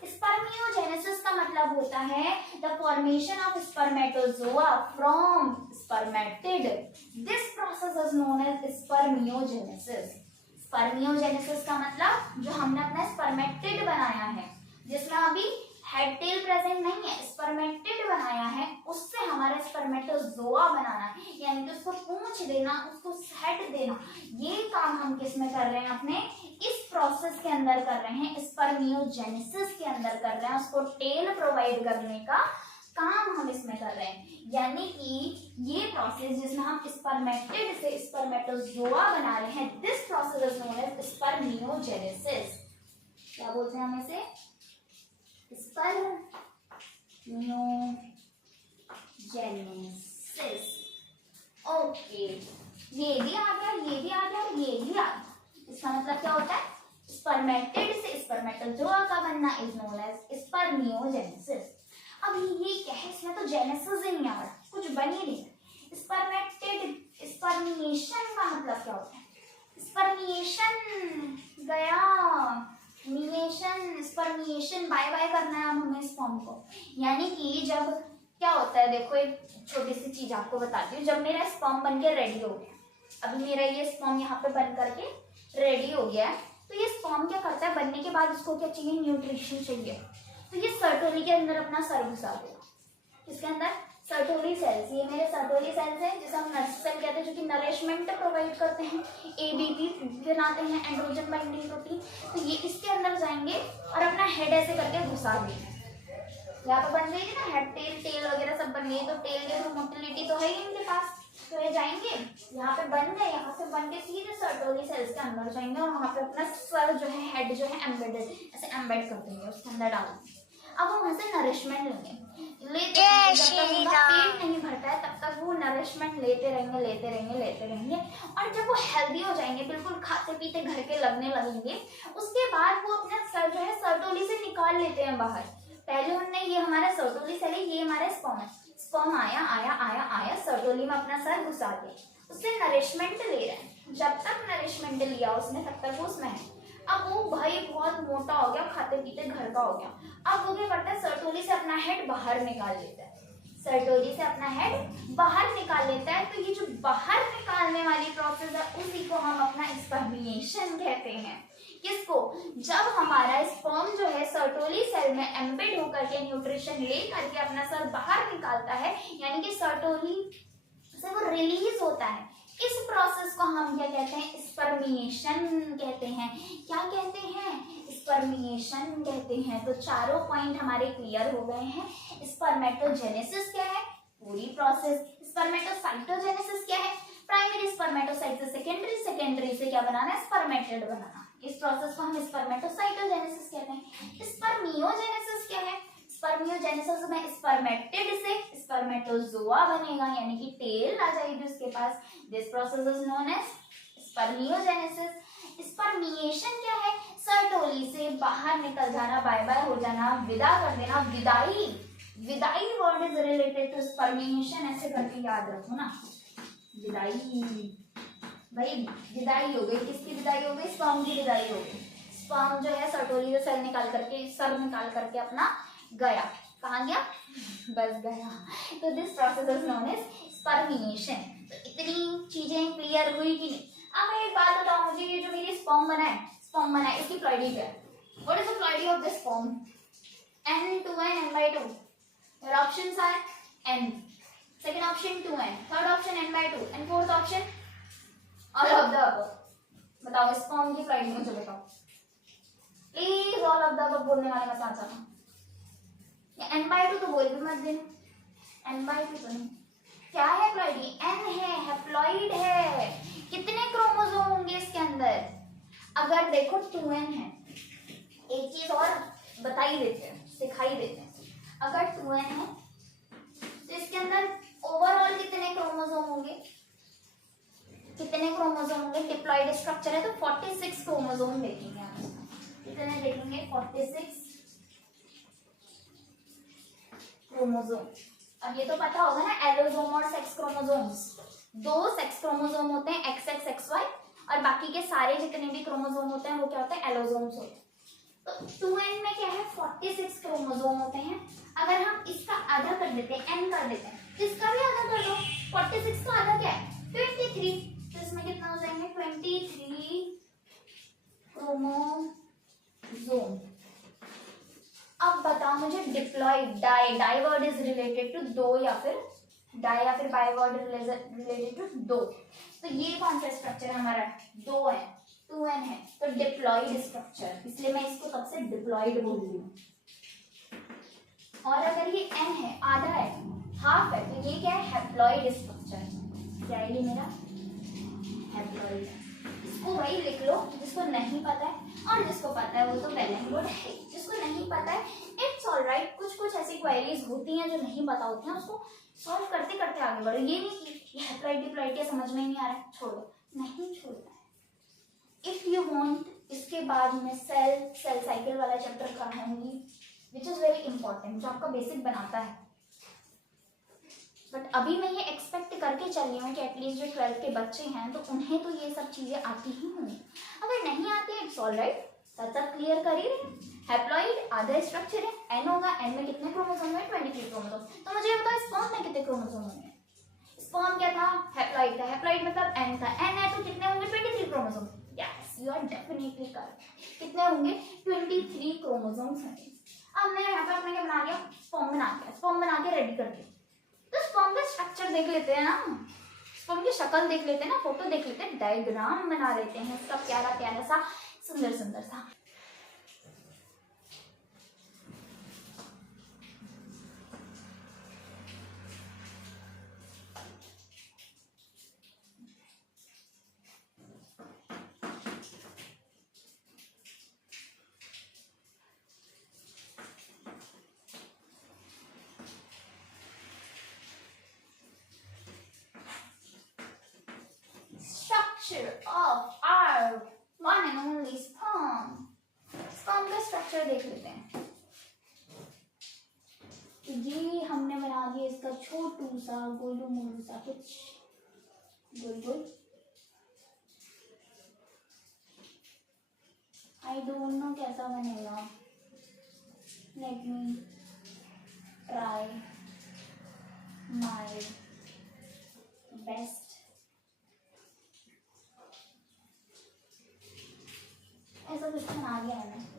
स्पर्मियोजेनेसिस का मतलब होता है the formation of spermatozoa from spermatid, this process is known as spermiogenesis. Spermiogenesis का मतलब जो हमने अपना स्पर्मेटिड बनाया है, जिसमें अभी हेड टेल प्रेजेंट नहीं है, स्पर्मेटिड बनाया है, उससे हमारा स्पर्मेटोजोआ बनाना है, यानी कि उसको पूंछ देना, उसको हेड देना, ये काम हम किस में कर रहे हैं? अपने इस प्रोसेस के अंदर कर रहे हैं, स्पर्मियोजेनेसिस के अंदर कर रहे हैं, उसको टेल प्रोवाइड करने का काम हम इसमें कर रहे हैं। यानी कि ये प्रोसेस जिसमें हम स्पर्मेटिड से स्पर्मेटोजोआ बना रहे हैं, this process is known as spermiogenesis. क्या बोलते हैं हम इसे? स्पर्मियोजेनेसिस। ओके, ये भी आ गया, ये भी आ गया, ये भी आ गया। इसका मतलब क्या होता है? स्पर्मेटिड से स्पर्मेटोजोआ का बनना इज नोन एज स्पर्मियोजेनेसिस। अब ये क्या है? इसमें तो जेनेसिस ही नहीं आ रहा, कुछ बन ही नहीं। स्पर्मेटिड, स्पर्मिएशन का मतलब क्या होता है? स्पर्मिएशन गया, मिएशन, स्पर्मिएशन, बाय बाय करना है अब हमें स्पर्म को। यानी कि जब क्या होता है, देखो एक छोटी सी चीज आपको बताती हूँ। जब मेरा स्पर्म बन के रेडी हो गया, अभी मेरा ये स्पर्म यहाँ पे बन करके रेडी हो गया है, तो ये स्पर्म क्या करता है? बनने के बाद उसको क्या चाहिए? न्यूट्रिशन चाहिए। तो ये सर्टोरी के अंदर अपना सर घुसा देगा। इसके अंदर सर्टोरी सेल्स, ये मेरे सर्टोरी सेल्स हैं, जिसे हम नर्स सेल कहते हैं, जो कि नरिशमेंट प्रोवाइड करते हैं, एबीपी बनाते हैं, एंड्रोजन बाइंडिंग प्रोटीन। तो ये इसके अंदर जाएंगे और अपना हेड ऐसे करके घुसा देंगे। यहाँ पे बन जाएगी ना हेड, टेल वगैरह सब बन गई, तो टेल के थ्रू मोटिलिटी तो है ही इनके पास, तो ये जाएंगे यहाँ पे बन गए, यहाँ से बन के सीधे सर्टोली सेल्स के अंदर जाएंगे और वहाँ पे अपना सर जो है, हेड जो है एम्बेडेड ऐसे एम्बेड कर देंगे, उसके अंदर डाल देंगे। अब हम वहाँ से नरिशमेंट लेंगे, जब तक उनका पेट नहीं भरता है तब तक वो नरिशमेंट लेते रहेंगे और जब वो हेल्दी हो जाएंगे, बिल्कुल खाते पीते घर के लगने लगेंगे, उसके बाद वो अपना सर जो है सर्टोली से निकाल लेते हैं बाहर। पहले उनने, ये हमारा सर्टोली सेल है, ये हमारा स्पर्म है, स्पर्म आया सर्टोली में अपना सर घुसा के उससे नरिशमेंट ले रहे हैं। जब तक नरिशमेंट लिया उसने तब तक वो उसमें है। अब वो भाई बहुत मोटा हो गया, खाते पीते घर का हो गया, अब वो क्या करता है, सर्टोली से अपना हेड बाहर निकाल लेता है, सर्टोली से अपना हेड बाहर निकाल लेता है। तो ये जो बाहर निकालने वाली प्रोसेस है उसी को हम अपना स्पर्मिएशन कहते हैं। किसको? जब हमारा स्पर्म जो है सर्टोली सेल में एम्बेड होकर के न्यूट्रिशन ले करके अपना सर बाहर निकालता है, यानी कि सर्टोली से वो रिलीज होता है, इस प्रोसेस को हम क्या कहते हैं? स्पर्मिएशन कहते हैं। क्या कहते हैं? स्पर्मिएशन कहते हैं। तो चारों पॉइंट हमारे क्लियर हो गए हैं। स्पर्मेटोजेनेसिस क्या है? पूरी प्रोसेस। स्पर्मेटोसाइटोजेनेसिस क्या है? प्राइमरी स्पर्मेटोसाइट से सेकेंडरी, सेकेंडरी से क्या बनाना है? स्पर्मेटेड बनाना। इस प्रोसेस को हम स्पर्मेटोसाइटोजेनेसिस कहते हैं। स्पर्मियोजेनेसिस क्या है? स्पर्मियोजेनेसिस में स्पर्मेटिड से स्पर्मेटोजोआ बनेगा, यानी कि टेल आ जाएगी उसके पास। This process is known as spermiogenesis. Spermiation क्या है? सर्टोली से बाहर निकल जाना, बाय बाय हो जाना, विदा कर देना, विदाई। विदाई word is related to spermiation, ऐसे करके याद रखो ना, विदाई। भाई विदाई हो गई, किसकी विदाई हो गई? स्पर्म की विदाई हो गई। स्पर्म जो है सर्टोली से सेल निकाल करके, सर निकाल करके अपना गया, कहाँ गया? बस गया। तो this process is known as spermiation. तो इतनी चीजें क्लियर हुई कि नहीं? अब एक बात बताओ मुझे, ये जो मेरी स्पर्म बना है, इसकी प्लॉइडी क्या है? What is the ploidy of this sperm? N2N, N/2. Your options are N. Second option 2N. Third option N/2. And fourth option all of the above. बताओ स्पर्म की प्लॉइडी मुझे बताओ please. All of the above बोलने वाले मत आना। N/2 तो बोल भी मत देना, N/2 तो नहीं। क्या है प्लॉइडी? N है, हैप्लॉइड है। कितने क्रोमोसोम होंगे इसके अंदर? अगर देखो 2N है, एक चीज और बता ही देते हैं, सिखाई देते हैं। अगर 2N है तो इसके अंदर ओवरऑल कितने क्रोमोसोम होंगे? कितने क्रोमोसोम होंगे? डिप्लॉइड स्ट्रक्चर है तो 46 क्रोमोसोम देखेंगे आप। कितने देखेंगे? 46 क्रोमोसोम। अब ये तो पता होगा ना, एलोसोम और सेक्स क्रोमोसोम्स। 2 सेक्स क्रोमोसोम होते हैं, XX, XY, और बाकी के सारे जितने भी क्रोमोसोम होते हैं वो क्या होते हैं? एलोसोम्स होते हैं। तो 2N में क्या है? 46 क्रोमोसोम होते हैं। अगर हम इसका आधा कर देते हैं, N कर देते हैं, तो इसका भी आधा कर दो। 46 का आधा क्या है? 23। तो इसमें कितना हो जाएंगे? 23 क्रोमोसोम। अब बताओ मुझे diploid, di word is related to 2 या फिर डाई या फिर बाई वर्ड रिलेटेड टू 2। तो ये कौन सा स्ट्रक्चर है हमारा? 2 है, 2N है, तो डिप्लॉइड स्ट्रक्चर, इसलिए मैं इसको सबसे डिप्लॉइड बोल रही हूँ। और अगर ये N है, आधा है, हाफ है, तो ये क्या है? Haploid structure. क्या है ये मेरा? हैप्लॉइड। इसको वही लिख लो जिसको नहीं पता है, और जिसको पता है वो तो वेल एंड गुड है। जिसको नहीं पता है इट्स ऑलराइट। कुछ ऐसी क्वेरीज होती हैं जो नहीं पता होती हैं, उसको सॉल्व करते करते आगे बढ़ो। ये नहीं कि ये हैप्लॉइड डिप्लॉइड क्या समझ में नहीं आ रहा है, छोड़ो, नहीं छोड़ना है। इफ यू वांट, इसके बाद मैं सेल साइकिल वाला चैप्टर पढ़ाऊंगी, विच इज वेरी इंपॉर्टेंट, जो आपका बेसिक बनाता है। बट अभी मैं ये एक्सपेक्ट करके चल रही हूँ कि एटलीस्ट जो 12th के बच्चे हैं तो उन्हें तो ये सब चीजें आती ही होंगी। अगर नहीं आती है इट्स ऑलराइट, सब क्लियर कर ही रहे। हैप्लॉइड आधा स्ट्रक्चर है, N होगा, N में कितने क्रोमोसोम है? 23 क्रोमोसोम। तो मुझे ये बताओ स्पर्म में कितने क्रोमोसोम होंगे? स्पर्म क्या था? हैप्लॉइड था, हैप्लॉइड मतलब N था, N है तो कितने होंगे? 23 chromosome. Yes, you are definitely correct. कितने होंगे? 23 क्रोमोसोम्स होंगे। अब मैं यहाँ पे अपने क्या बना लिया? स्पर्म बना लिया, स्पर्म बना के रेडी कर दिया। तो स्पर्म का स्ट्रक्चर देख लेते हैं ना, स्पर्म की शक्ल देख लेते हैं ना, फोटो देख लेते हैं, डायग्राम बना लेते हैं, उसका प्यारा प्यारा सा, सुंदर सुंदर सा। of our one and only sperm. Sperm का स्ट्रक्चर देख लेते हैं। ये हमने बना दिया इसका छोटू सा गोलू मोलू सा कुछ गोल गोल। आई डोंट नो कैसा बनेगा। Let me try my best. ऐसा कुछ बना दिया है मैंने।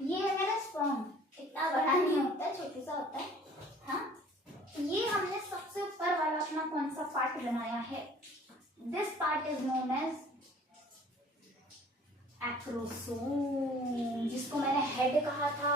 ये है मेरा स्पर्म। इतना बड़ा नहीं होता है, छोटा सा होता है। हाँ, ये हमने सबसे ऊपर वाला अपना कौन सा पार्ट बनाया है? This part is known as acrosome, जिसको मैंने हेड कहा था।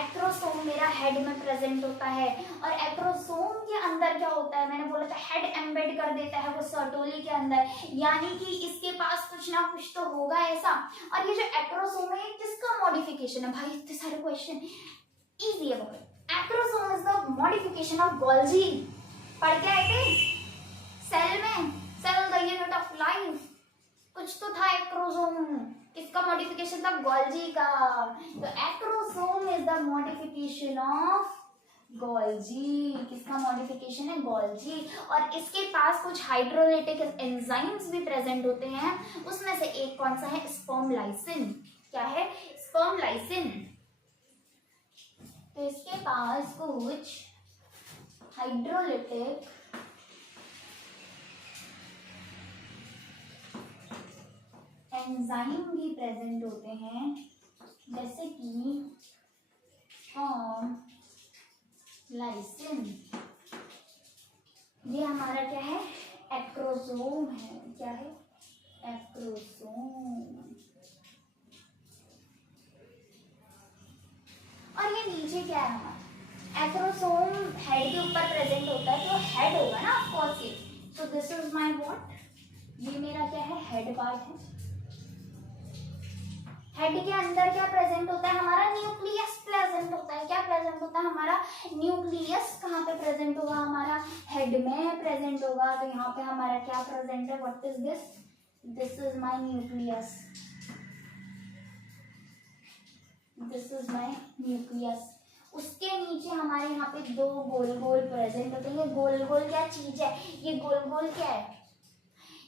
एक्रोसोम मेरा हेड में प्रेजेंट होता है। और एक्रोसोम के अंदर क्या होता है? मैंने बोला था हेड एम्बेड कर देता है वो सर्टोली के अंदर, यानी कि इसके पास कुछ ना कुछ तो होगा ऐसा। और ये जो एक्रोसोम है किसका मॉडिफिकेशन है? भाई इतने सारे क्वेश्चन इजी है बहुत। Acrosome is the modification of Golgi. पढ़ के आए थे सेल में, cell the unit of life, कुछ तो था एक्रोसोम। किसका मॉडिफिकेशन था? गोल्जी का। तो acrosome is the modification of Golgi. किसका मॉडिफिकेशन है? गोल्जी। और इसके पास कुछ हाइड्रोलाइटिक एंजाइम्स भी प्रेजेंट होते हैं। उसमें से एक कौन सा है? Sperm lysine. क्या है? Sperm lysine. तो इसके पास कुछ हाइड्रोलाइटिक एंजाइम भी प्रेजेंट होते हैं, जैसे कि लाइसिन। ये हमारा क्या है? एक्रोसोम है। क्या है? एक्रोसोम। और ये नीचे क्या है हमारा? एक्रोसोम हेड के ऊपर प्रेजेंट होता है, तो हेड होगा ना ऑफकोर्स ये। So this is my what? ये मेरा क्या है? हेड पार्ट है। हेड के अंदर क्या प्रेजेंट होता है? हमारा न्यूक्लियस प्रेजेंट होता है। क्या प्रेजेंट होता है? हमारा न्यूक्लियस। कहाँ पे प्रेजेंट होगा? हमारा हेड में प्रेजेंट होगा। तो यहाँ पे हमारा क्या प्रेजेंट है? What is this? This is my nucleus. This is my nucleus. उसके नीचे हमारे यहाँ पे दो गोल गोल प्रेजेंट होते हैं। गोल गोल क्या चीज है? ये गोल गोल क्या है?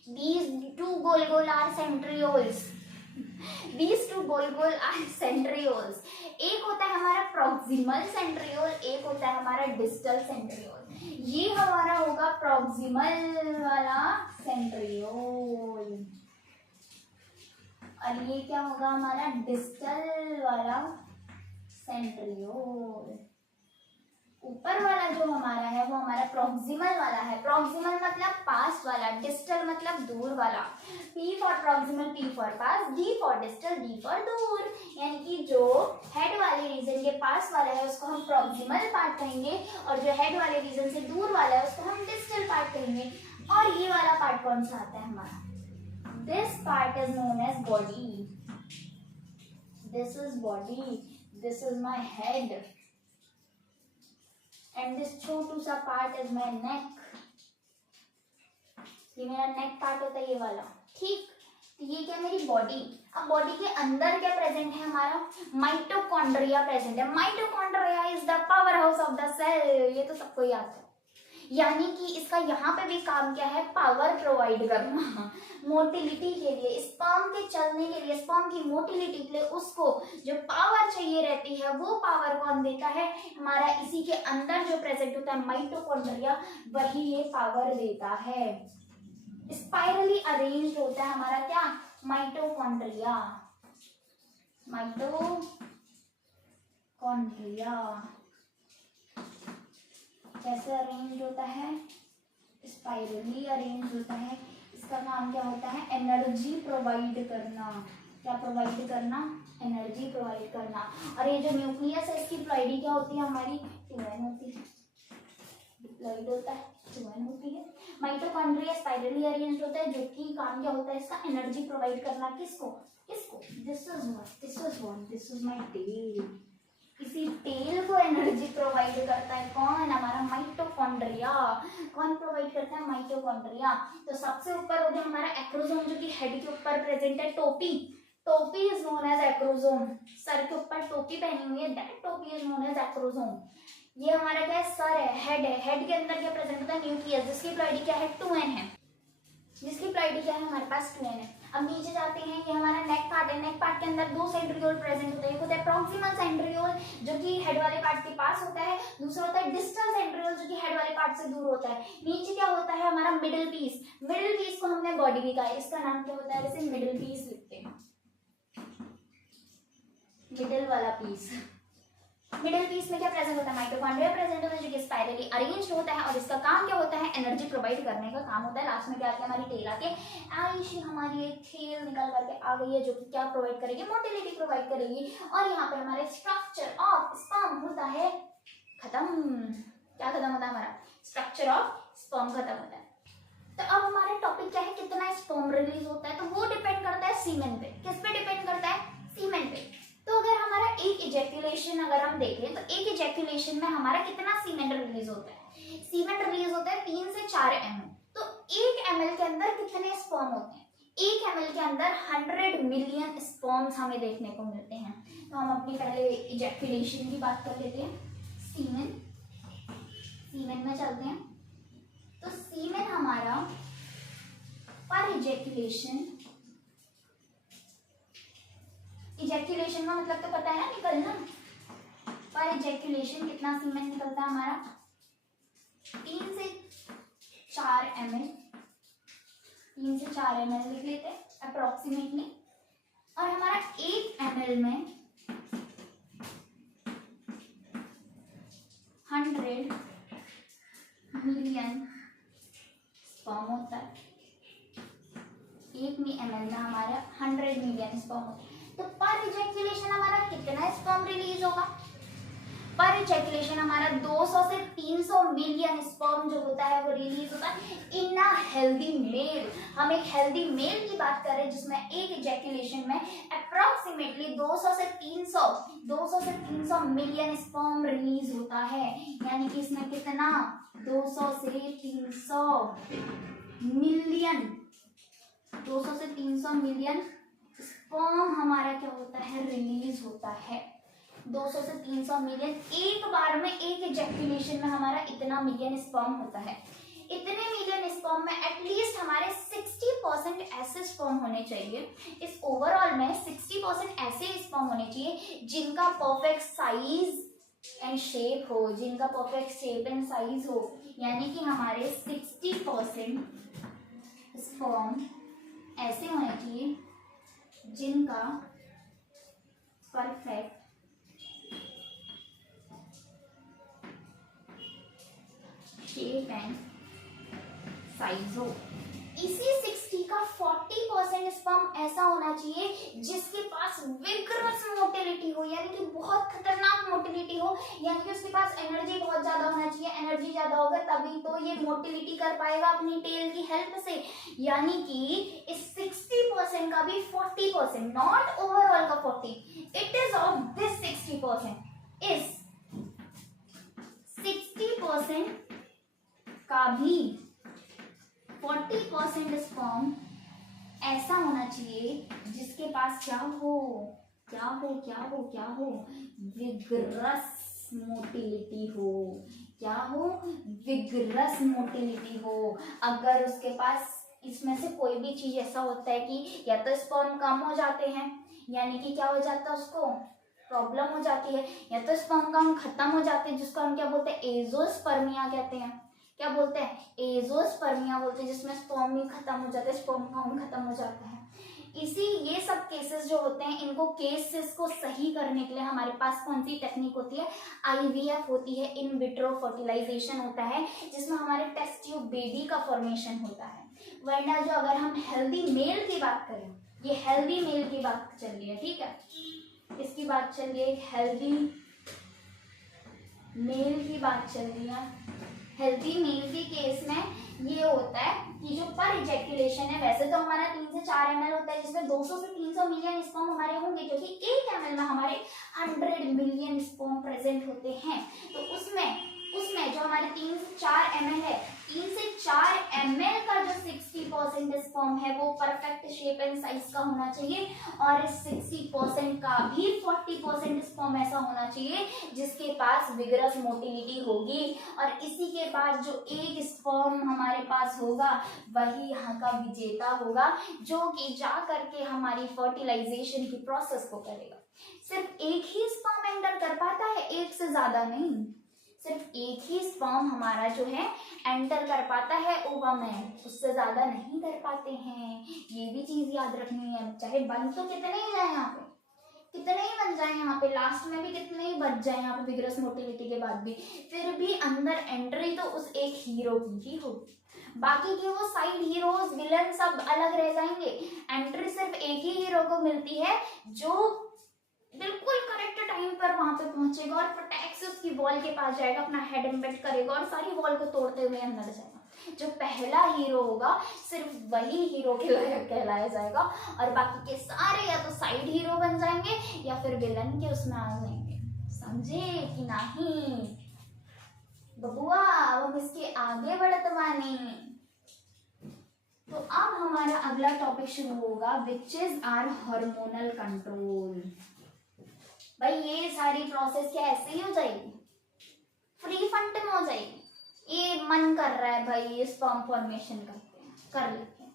These two goal goal are centrioles. These two goal goal are centrioles. एक होता है हमारा प्रॉक्सिमल सेंट्रियोल, एक होता है हमारा डिस्टल सेंट्रियोल। ये हमारा होगा प्रॉक्सिमल वाला सेंट्रियोल, और ये क्या होगा? हमारा डिस्टल वाला सेंट्रियोल। ऊपर वाला जो हमारा है वो हमारा प्रॉक्सिमल वाला है। प्रॉक्सिमल मतलब पास वाला, डिस्टल मतलब दूर वाला। P for proximal, P for pass, D for distal, D for दूर। यानी कि जो हेड वाले रीजन के पास वाला है उसको हम प्रॉक्सिमल पार्ट कहेंगे, और जो हेड वाले रीजन से दूर वाला है उसको हम डिस्टल पार्ट कहेंगे। और ये वाला पार्ट कौन सा आता है हमारा? This part is known as body. This is body. This is my head and this छोटू सा पार्ट इज माई नेक। ये मेरा नेक पार्ट होता है, ये वाला। ठीक, तो ये क्या? मेरी बॉडी। अब बॉडी के अंदर क्या प्रेजेंट है? हमारा माइटोकॉन्ड्रिया प्रेजेंट है। Mitochondria is the power house of the cell. ये तो सबको याद है। यानी कि इसका यहाँ पे भी काम क्या है? पावर प्रोवाइड करना, मोटिलिटी के लिए, स्पर्म के चलने के लिए, स्पर्म की मोटिलिटी के लिए उसको जो पावर चाहिए रहती है वो पावर कौन देता है? हमारा इसी के अंदर जो प्रेजेंट होता है माइटोकॉन्ड्रिया, वही ये पावर देता है। स्पाइरली अरेंज होता है हमारा क्या? माइटोकॉन्ड्रिया। माइटोकॉन्ड्रिया कैसे अरेंज होता है? स्पाइरली अरेंज होता है। इसका काम क्या होता है? एनर्जी प्रोवाइड करना। क्या प्रोवाइड करना? एनर्जी प्रोवाइड करना। और ये जो न्यूक्लियस है इसकी प्लॉइडी क्या होती है? हमारी 2n होती है। डिप्लॉइड होता है, 2n होती है। माइटोकॉन्ड्रिया स्पाइरली अरेंज होता है, जो कि काम क्या होता है इसका? एनर्जी प्रोवाइड करना। किसको? किसको? This is what? This is what? This is my tail. इसी टेल को एनर्जी प्रोवाइड कार्य करता है कौन, हमारा माइटोकॉन्ड्रिया। कौन प्रोवाइड करता है, माइटोकॉन्ड्रिया। तो सबसे ऊपर हो गया हमारा एक्रोसोम जो कि हेड के ऊपर प्रेजेंट है, टोपी। टोपी इज नोन एज एक्रोसोम, सर के ऊपर टोपी पहनी हुई है, दैट टोपी इज नोन एज एक्रोसोम। ये हमारा क्या है, सर है, हेड है, हेड के अंदर क्या प्रेजेंट होता है, न्यूक्लियस, जिसकी प्लॉइडी क्या है, 2n है, जिसकी प्लॉइडी क्या है, हमारे पास 2n है। अब नीचे जाते हैं, ये हमारा नेक पार्ट है, नेक पार्ट के अंदर 2 सेंट्रियोल प्रेजेंट होते हैं, एक होता है प्रॉक्सिमल सेंट्रियोल जो कि हेड वाले पार्ट के पास होता है, दूसरा होता है डिस्टल सेंट्रियोल जो कि हेड वाले पार्ट से दूर होता है। नीचे क्या होता है, हमारा मिडिल पीस। मिडिल पीस को हमने बॉडी भी कहा है, इसका नाम क्या होता है, जैसे मिडिल पीस लिखते हैं, मिडिल वाला पीस। मिडिल पीस में क्या प्रेजेंट होता है, माइटोकॉन्ड्रिया प्रेजेंट होता है जो कि स्पाइरली अरेंज्ड होता है, और इसका काम क्या होता है, एनर्जी प्रोवाइड करने का काम होता है। लास्ट में क्या आती है, हमारी टेल आके आइशी, हमारी एक टेल निकल करके आ गई है जो कि क्या प्रोवाइड करेगी, मोटिलिटी प्रोवाइड करेगी। और यहाँ पे हमारे स्ट्रक्चर ऑफ स्पर्म होता है खत्म। क्या खत्म होता है, हमारा स्ट्रक्चर ऑफ स्पर्म खत्म होता है। तो अब हमारा टॉपिक क्या है, कितना स्पर्म रिलीज होता है, तो वो डिपेंड करता है सीमेन पे। किस पे डिपेंड करता है, सीमेन पे। तो अगर हमारा एक इजैक्यूलेशन अगर हम देखें तो एक इजैक्यूलेशन में हमारा कितना सीमेन रिलीज होता है, सीमेन रिलीज होता है 3 से 4 ml। तो 1 ml के अंदर कितने स्पर्म होते हैं, 1 ml के अंदर 100 मिलियन स्पर्म्स हमें देखने को मिलते हैं। तो हम अपनी पहले इजैक्यूलेशन की बात कर लेते हैं, सीमेन, सीमेन में चलते हैं। तो सीमेन हमारा पर इजैक्यूलेशन, इजैक्यूलेशन का मतलब तो पता है ना, निकलना। पर इजैक्यूलेशन कितना सीमेन निकलता है हमारा, 3 से 4 ml, 3 से 4 ml लिख लेते हैं अप्रोक्सीमेटली। और हमारा 1 ml में 100 मिलियन स्पर्म होता है। 1 ml में हमारा 100 मिलियन स्पर्म होता है। तो पर इजैक्यूलेशन हमारा कितना स्पर्म रिलीज होगा, पर इजैक्यूलेशन हमारा 200 से 300 मिलियन स्पर्म जो होता है वो रिलीज होता है इन अ हेल्दी मेल। हम एक हेल्दी मेल की बात कर रहे हैं जिसमें एक इजैक्यूलेशन में अप्रोक्सीमेटली 200 से 300 मिलियन स्पर्म रिलीज होता है। यानी कि इसमें कितना, 200 से 300 मिलियन, 200 से 300 मिलियन स्पर्म हमारा क्या होता है, रिलीज होता है। 200 से 300 मिलियन, एक बार में एक इजैक्यूलेशन में हमारा इतना मिलियन स्पर्म होता है। इतने मिलियन स्पर्म में एटलीस्ट हमारे 60% ऐसे स्पर्म होने चाहिए, इस ओवरऑल में 60% ऐसे स्पर्म होने चाहिए जिनका परफेक्ट साइज एंड शेप हो, जिनका परफेक्ट शेप एंड साइज हो। यानी कि हमारे 60% स्पर्म ऐसे होने चाहिए जिनका परफेक्ट शेप एंड साइज हो। इसी 60 का 40% स्पर्म ऐसा होना चाहिए जिसके पास विग्रस मोटिलिटी हो, यानी कि बहुत खतरनाक मोटिलिटी हो, यानी कि उसके पास एनर्जी बहुत ज्यादा होना चाहिए। एनर्जी ज्यादा होगा तभी तो ये मोटिलिटी कर पाएगा अपनी टेल की हेल्प से। यानी कि इस 60% का भी 40%, नॉट ओवरऑल का 40, it is of this 60% is 60% का भी 40% स्पर्म ऐसा होना चाहिए जिसके पास क्या हो, क्या हो, क्या हो, क्या हो, विग्रस मोटिलिटी हो। क्या हो, विग्रस मोटिलिटी हो। अगर उसके पास इसमें से कोई भी चीज ऐसा होता है कि या तो स्पर्म कम हो जाते हैं, यानी कि क्या हो जाता है, उसको प्रॉब्लम हो जाती है, या तो स्पर्म काउंट खत्म हो जाते हैं जिसको हम क्या बोलते हैं, एजोस्पर्मिया कहते हैं। क्या बोलते हैं, एजोस्पर्मिया बोलते हैं, जिसमें स्पर्म भी खत्म हो जाता है, स्पर्म काउंट खत्म हो जाता है। इसी ये सब केसेस जो होते हैं, इनको केसेस को सही करने के लिए हमारे पास कौन सी टेक्निक होती है, आईवीएफ होती है, इन विट्रो फर्टिलाइजेशन होता है, जिसमें हमारे टेस्ट ट्यूब बेबी का फॉर्मेशन होता है। वरना जो अगर हम हेल्दी मेल की बात करें, ये हेल्दी मेल की बात चल रही है, ठीक है, इसकी बात चल रही है, हेल्दी मेल की बात चल रही है। हेल्दी मेल के केस में ये होता है कि जो पर इजैक्यूलेशन है, वैसे तो हमारा 3 से 4 ml होता है जिसमें 200 से 300 मिलियन स्पर्म हमारे होंगे, क्योंकि 1 ml में हमारे 100 मिलियन स्पर्म प्रेजेंट होते हैं। तो उसमें 3 से 4 ml है, 3 से 4 ml का जो 60% स्पर्म है वो परफेक्ट शेप एंड साइज का होना चाहिए, और इस 60% का भी 40% स्पर्म ऐसा होना चाहिए जिसके पास विगरस मोटिलिटी होगी, और इसी के बाद जो एक स्पर्म हमारे पास होगा वही यहाँ का विजेता होगा, जो कि जा करके हमारी फर्टिलाइजेशन की प्रोसेस को करेगा। सिर्फ एक ही स्पर्म एंटर कर पाता है, एक से ज्यादा नहीं, सिर्फ एक ही स्पर्म हमारा जो है एंटर कर पाता है ओवम में, उससे ज्यादा नहीं कर पाते हैं। ये भी चीज याद रखनी है, चाहे बन तो कितने ही जाए यहाँ पे, कितने ही बन जाए यहाँ पे, लास्ट में भी कितने ही बच जाए यहाँ पे विग्रस मोटिलिटी के बाद भी, फिर भी अंदर एंट्री तो उस एक हीरो की ही होगी, बाकी के वो साइड हीरोज विलन सब अलग रह जाएंगे। एंट्री सिर्फ एक ही हीरो को मिलती है जो बिल्कुल करेक्ट टाइम पर वहां पे पहुंचेगा और फटाक से उसकी वॉल के पास जाएगा, अपना हेड एम्बेड करेगा और सारी वॉल को तोड़ते हुए अंदर जाएगा। जो पहला हीरो होगा सिर्फ वही हीरो के लायक कहलाया जाएगा, और बाकी के सारे या तो साइड हीरो बन जाएंगे या फिर विलन के उसमें आ जाएंगे। समझे कि नहीं बबुआ? अब इसके आगे बढ़ते माने। तो अब हमारा अगला टॉपिक शुरू होगा, which is our hormonal control. भाई ये सारी प्रोसेस क्या ऐसे ही हो जाएगी, फ्री फंड में हो जाएगी? ये मन कर रहा है भाई स्पर्म फॉर्मेशन करते हैं, कर लेते हैं।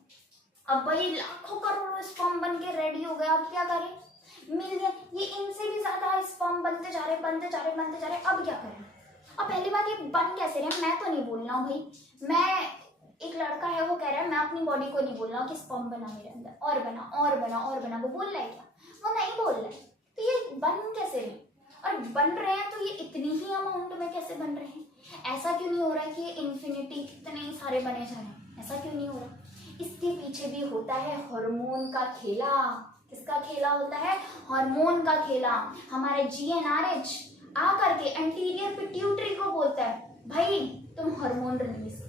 अब भाई लाखों करोड़ों स्पर्म बन के रेडी हो गए, अब क्या करें? मिल गया, ये इनसे भी ज्यादा स्पर्म बनते जा रहे बनते जा रहे बनते जा रहे, अब क्या करें? अब पहली बात ये बन कैसे रहे? मैं तो नहीं बोल रहा हूँ भाई, मैं एक लड़का है वो कह रहा है मैं अपनी बॉडी को नहीं बोल रहा हूँ कि स्पर्म बना मेरे अंदर, और बना और बना और बना, वो बोल रहा है क्या? वो नहीं बोल रहा है। तो ये बन कैसे रहे? और बन रहे हैं तो ये इतनी ही अमाउंट में कैसे बन रहे हैं? ऐसा क्यों नहीं हो रहा है कि ये इन्फिनिटी कितने ही सारे बने जा रहे हैं? ऐसा क्यों नहीं हो रहा? इसके पीछे भी होता है हार्मोन का खेला। किसका खेला होता है? हार्मोन का खेला। हमारे GnRH आकर के एंटीरियर पिट्यूटरी को बोलता है भाई तुम हार्मोन रिलीज,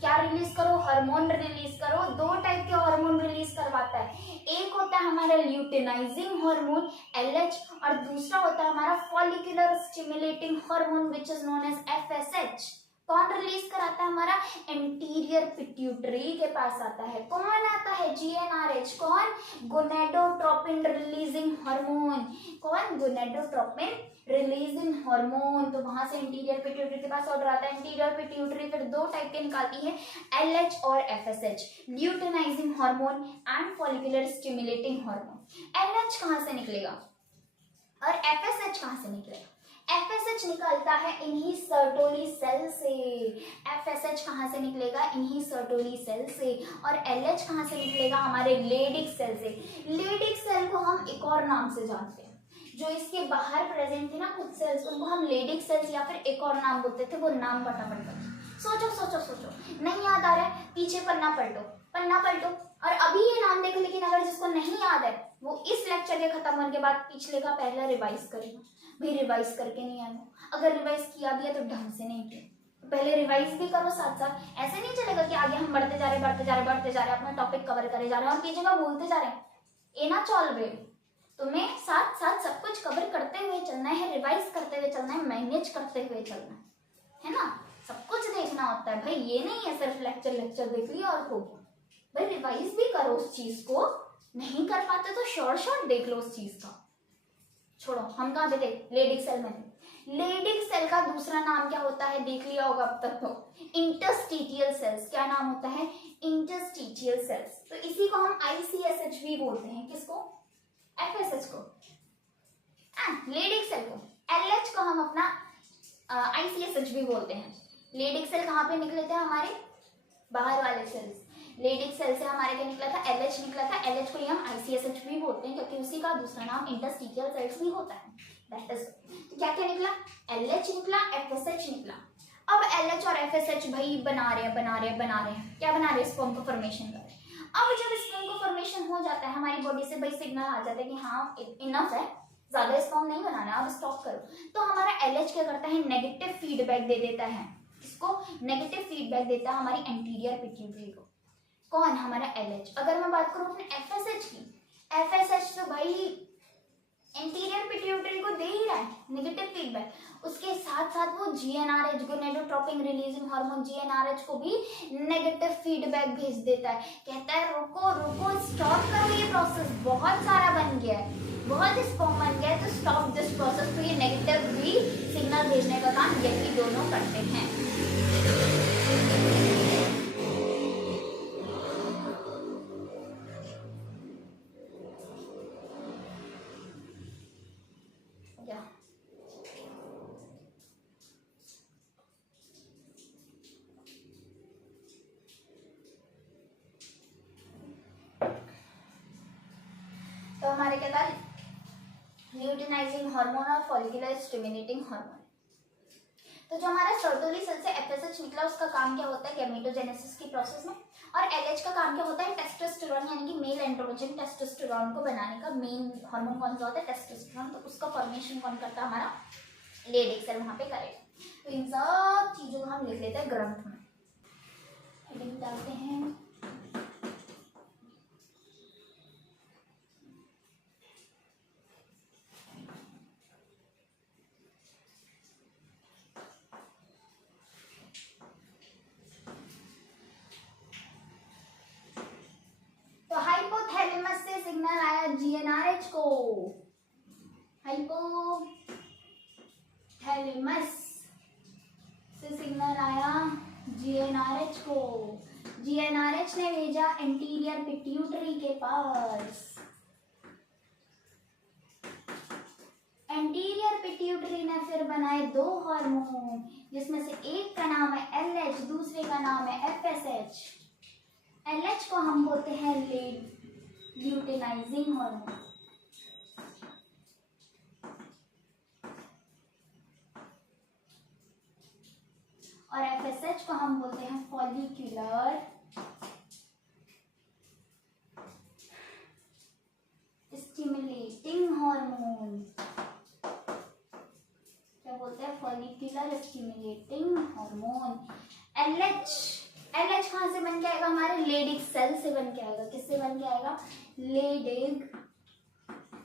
क्या रिलीज करो? हार्मोन रिलीज करो। दो टाइप के हार्मोन रिलीज करवाता है, एक होता है हमारा ल्यूटिनाइजिंग हार्मोन LH, और दूसरा होता है हमारा follicular stimulating hormone which is known as FSH। कौन रिलीज कराता है? हमारा एंटीरियर पिट्यूटरी के पास आता है। कौन आता है? GnRH। कौन? Gonadotropin releasing hormone. कौन? Gonadotropin releasing hormone. तो वहां से इंटीरियर पिट्यूटरी के पास ऑर्डर आता है। इंटीरियर पिट्यूटरी फिर दो टाइप के निकालती है, LH और FSH, luteinizing hormone and follicular stimulating hormone. LH कहां से निकलेगा और FSH कहां से निकलेगा? FSH निकलता है इन्हीं सर्टोली सेल से। FSH कहाँ से निकलेगा? इन्हीं सर्टोली सेल से। और LH कहाँ से निकलेगा? हमारे लेडिक सेल से। लेडिक सेल को हम एक और नाम से जानते हैं, जो इसके बाहर प्रेजेंट थे ना कुछ सेल्स, उनको हम लेडिक सेल्स या फिर एक और नाम बोलते थे। वो नाम फटाफट बताओ, सोचो सोचो सोचो, नहीं याद आ रहा है? पीछे पन्ना पलटो, पन्ना पलटो, और अभी ये नाम देखो। लेकिन अगर जिसको नहीं याद है वो इस लेक्चर के खत्म होने के बाद पिछले का पहला रिवाइज करेगा। भाई रिवाइज करके नहीं आना, अगर रिवाइज किया भी है तो ढंग से नहीं किया, पहले रिवाइज भी करो साथ साथ। ऐसे नहीं चलेगा कि आगे हम बढ़ते जा रहे बढ़ते जा रहे बढ़ते जा रहे, अपना टॉपिक कवर करे जा रहे हैं और पीछे का भूलते जा रहे हैं। ये ना चल रहे, तुम्हें साथ साथ सब कुछ कवर करते हुए चलना है, रिवाइज करते हुए चलना है, मैनेज करते हुए चलना है ना? सब कुछ देखना होता है भाई, ये नहीं है सिर्फ लेक्चर लेक्चर देख लिया और हो गया। भाई रिवाइज भी करो उस चीज को, नहीं कर पाते तो शॉर्ट देख लो उस चीज का। छोड़ो, हम कहाँ पे थे? लेडिक सेल में थे। लेडिक सेल का दूसरा नाम क्या होता है? देख लिया होगा अब तक तो, इंटरस्टिशियल सेल्स। क्या नाम होता है? Interstitial cells. तो इसी को हम ICSH भी बोलते हैं। किसको? FSH को, लेडिक सेल को। LH को हम अपना ICSH भी बोलते हैं। लेडिक सेल कहाँ पे निकले थे? हमारे बाहर वाले सेल्स। लेडिक सेल से हमारे क्या निकला था? LH निकला था। LH को ही हम ICSH भी बोलते हैं क्योंकि उसी का दूसरा नाम इंटरस्टिशियल सेल्स भी होता है। दैट इज, तो क्या क्या निकला? LH निकला, FSH निकला। अब LH और FSH भाई बना रहे हैं क्या बना रहे हैं? स्पर्म को फॉर्मेशन कर रहे हैं। अब जब स्पर्म को फॉर्मेशन हो जाता है हमारी बॉडी से भाई सिग्नल आ जाता है कि हाँ इनफ है, ज्यादा स्पर्म नहीं बनाना, अब स्टॉप करो। तो हमारा LH क्या करता है? नेगेटिव फीडबैक दे देता है। किसको? नेगेटिव फीडबैक देता है हमारी एंटीरियर पिट्यूटरी को। कौन? हमारा LH। अगर मैं बात करूं अपने FSH की, FSH तो भाई एंटीरियर पिट्यूटरी को दे ही रहा है नेगेटिव फीडबैक। फीडबैक, उसके साथ साथ वो GnRH gonadotropin releasing hormone GnRH को भी नेगेटिव फीडबैक भेज देता है, कहता है रुको रुको, स्टॉप करो, ये प्रोसेस बहुत सारा बन गया है, बहुत स्पर्म बन गया है, तो स्टॉप दिस प्रोसेस। तो ये नेगेटिव भी सिग्नल भेजने का काम यही दोनों करते हैं। तो हमारे क्या था, ल्यूटिनाइजिंग हार्मोन और फॉलिकुलर स्टिमुलेटिंग हार्मोन। तो जो हमारा सर्टोली सेल से एफएसएच निकला, उसका काम क्या होता है गैमेटोजेनेसिस की प्रोसेस में, और एलएच का काम क्या होता है टेस्टोस्टेरोन यानी कि मेल एंड्रोजन टेस्टोस्टेरोन को बनाने का। मेन हार्मोन कौन सा होता है टेस्टोस्टेरोन, तो उसका फॉर्मेशन कौन करता है हमारा लेडिक सेल वहां पे करेगा। तो इन सब चीजों को हम लिख लेते हैं ग्रंथ में, हेडिंग डालते हैं। हाइपोथैलेमस से सिग्नल आया जीएनआरएच को, हाइपोथैलेमस से सिग्नल आया जीएनआरएच को, जीएनआरएच ने भेजा एंटीरियर पिट्यूटरी के पास, एंटीरियर पिट्यूटरी ने फिर बनाए दो हार्मोन, जिसमें से एक का नाम है एलएच, दूसरे का नाम है एफएसएच। एलएच को हम बोलते हैं ल्यूटिनाइजिंग हार्मोन, और एफएसएच को हम बोलते हैं फॉलिक्यूलर स्टिमुलेटिंग हार्मोन। क्या बोलते हैं फॉलिक्यूलर स्टिमुलेटिंग हार्मोन। एलएच कहाँ से बन के आएगा हमारे लेडिक सेल से बन के आएगा, किससे बन के आएगा लेडिक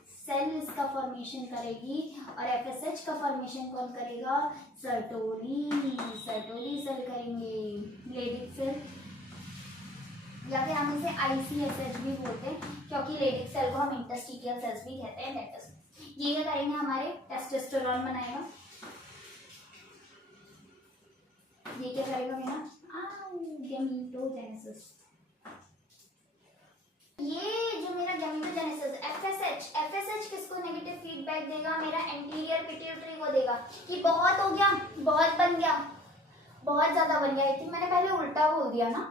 सेल इसका फॉर्मेशन करेगी, और एफएसएच का फॉर्मेशन कौन करेगा सर्टोली सेल करेंगे, लेडिक सेल, या फिर हम इसे आईसीएसएच भी बोलते हैं क्योंकि लेडिक सेल को हम इंटरस्टिशियल सेल्स भी कहते हैं। ये क्या करेंगे हमारे टेस्टोस्टेरोन बनाएगा, ये क्या करेगा मेरा गैमेटोजेनेसिस। ये जो मेरा गैमेटोजेनेसिस एफएसएच किसको नेगेटिव फीडबैक देगा, मेरा एंटीरियर पिट्यूटरी को देगा कि बहुत हो गया, बहुत बन गया, बहुत ज्यादा बन गया। आई थिंक मैंने पहले उल्टा बोल दिया ना,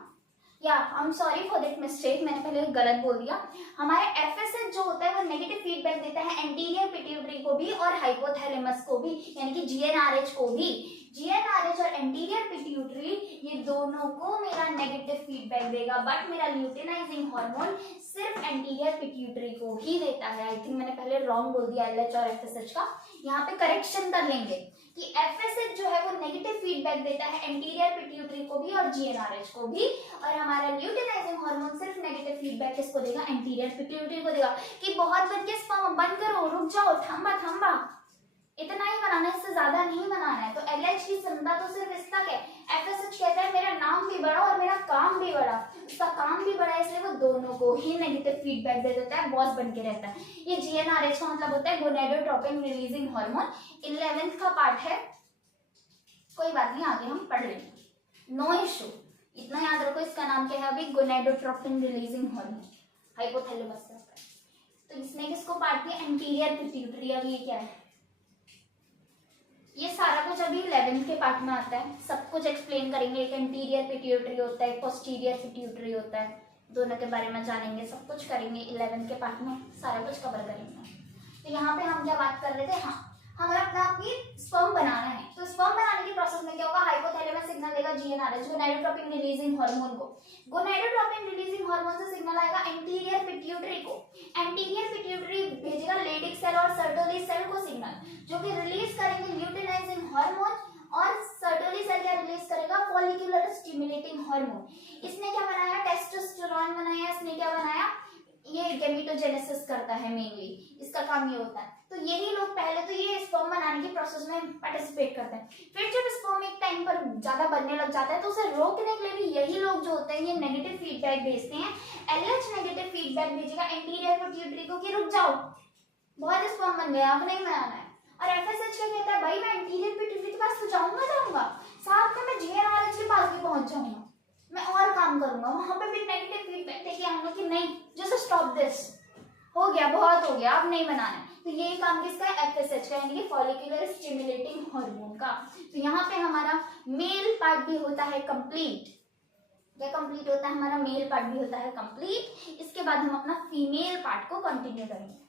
या I am sorry for that mistake, मैंने पहले गलत बोल दिया। हमारे एफएसएच जो होता है वो नेगेटिव फीडबैक देता है एंटीरियर पिट्यूटरी को भी और हाइपोथैलेमस को भी, यानी कि जीएनआरएच को भी। जीएनआरएच और एंटीरियर पिट्यूटरी ये दोनों को मेरा नेगेटिव फीडबैक देगा, बट मेरा ल्यूटिनाइजिंग हार्मोन सिर्फ एंटीरियर पिट्यूटरी को ही देता है। आई थिंक मैंने पहले रॉन्ग बोल दिया एलएच और एफएसएच का, यहाँ पे करेक्शन कर लेंगे कि एफएसएच जो है वो नेगेटिव फीडबैक देता है एंटीरियर पिट्यूटरी को भी और जीएनआरएच को भी, और हमारा ल्यूटिनाइजिंग हार्मोन सिर्फ नेगेटिव फीडबैक किसको देगा एंटीरियर पिट्यूटरी को देगा कि बहुत बन के स्पर्म बंद करो, रुक जाओ, थम्बा, इतना ही बनाना है, इससे ज्यादा नहीं बनाना है। तो एलएच की क्षमता तो सिर्फ इस तक है। एफएसएच कहता है मेरा नाम भी बड़ा और मेरा काम भी बड़ा, उसका काम भी बड़ा है, इसलिए वो दोनों को ही नेगेटिव फीडबैक दे देता है, बॉस बन के रहता है। ये जीएनआरएच का मतलब होता है गोनेडोट्रोपिन रिलीजिंग हार्मोन। 11th का पार्ट है, कोई बात नहीं, आगे हम पढ़ लेंगे, नो इश्यू। इतना याद रखो, इसका नाम क्या है अभी, गोनेडोट्रोपिन रिलीजिंग हार्मोन, हाइपोथैलेमस से होता है। तो इसने किसको पार्ट किया, एंटीरियर पिट्यूटरी। अब ये क्या है, ये सारा कुछ अभी 11th के पार्ट में आता है, सब कुछ एक्सप्लेन करेंगे। एक एंटीरियर पिट्यूटरी होता है, पोस्टीरियर पिट्यूटरी होता है, दोनों के बारे में जानेंगे, सब कुछ करेंगे 11th के पार्ट में, सारा कुछ कवर करेंगे। तो यहाँ पे हम क्या बात कर रहे थे, हाँ हमें अपना स्पर्म बनाना है। तो स्पर्म बनाने की प्रोसेस में क्या होगा, हाइपोथैलेमस सिग्नल देगा जीएनआरएच गोनेडोट्रोपिन रिलीजिंग हार्मोन को, गोनेडोट्रोपिन रिलीजिंग हार्मोन से सिग्नल आएगा एंटीरियर पिट्यूटरी को, एंटीरियर पिट्यूटरी भेजेगा लेडिक सेल और सर्टोली सेल को सिग्नल, जो कि रिलीज करेंगे ल्यूटिनाइजिंग हार्मोन, और सर्टोली सेल क्या रिलीज करेगा, फॉलिक्यूलर स्टिमुलेटिंग हार्मोन। इसने क्या बनाया, टेस्टोस्टेरोन बनाया, इसने क्या बनाया, ये गैमेटोजेनेसिस करता है मेनली, इसका काम ये होता है। तो यही लोग पहले तो ये स्पर्म बनाने के प्रोसेस में पार्टिसिपेट करते हैं, फिर जब स्पर्म एक टाइम पर ज्यादा बनने लग जाता है तो उसे रोकने के लिए भी यही लोग जो होते हैं ये नेगेटिव फीडबैक भेजते हैं। एलएच नेगेटिव फीडबैक भेजेगा एंटीरियर पिट्यूटरी को कि रुक जाओ, बहुत स्पर्म बन गया, अब नहीं बनाना है। और एफएसएच क्या कहता है, भाई मैं एंटीरियर पिट्यूटरी के पास तो जाऊंगा, साथ में मैं जीएनआरएच के पास भी पहुंच जाऊंगा, मैं और काम करूंगा, वहां पे भी नेगेटिव फीडबैक देके आऊंगा कि नहीं जस्ट स्टॉप दिस, हो गया, बहुत हो गया, अब नहीं बनाना है। तो ये काम किसका है, एफएसएच का, यानी कि फॉलिकुलर स्टिमुलेटिंग हार्मोन का। तो यहाँ पे हमारा मेल पार्ट भी होता है कंप्लीट। क्या कंप्लीट होता है हमारा, मेल पार्ट भी होता है कंप्लीट। इसके बाद हम अपना फीमेल पार्ट को कंटिन्यू करेंगे।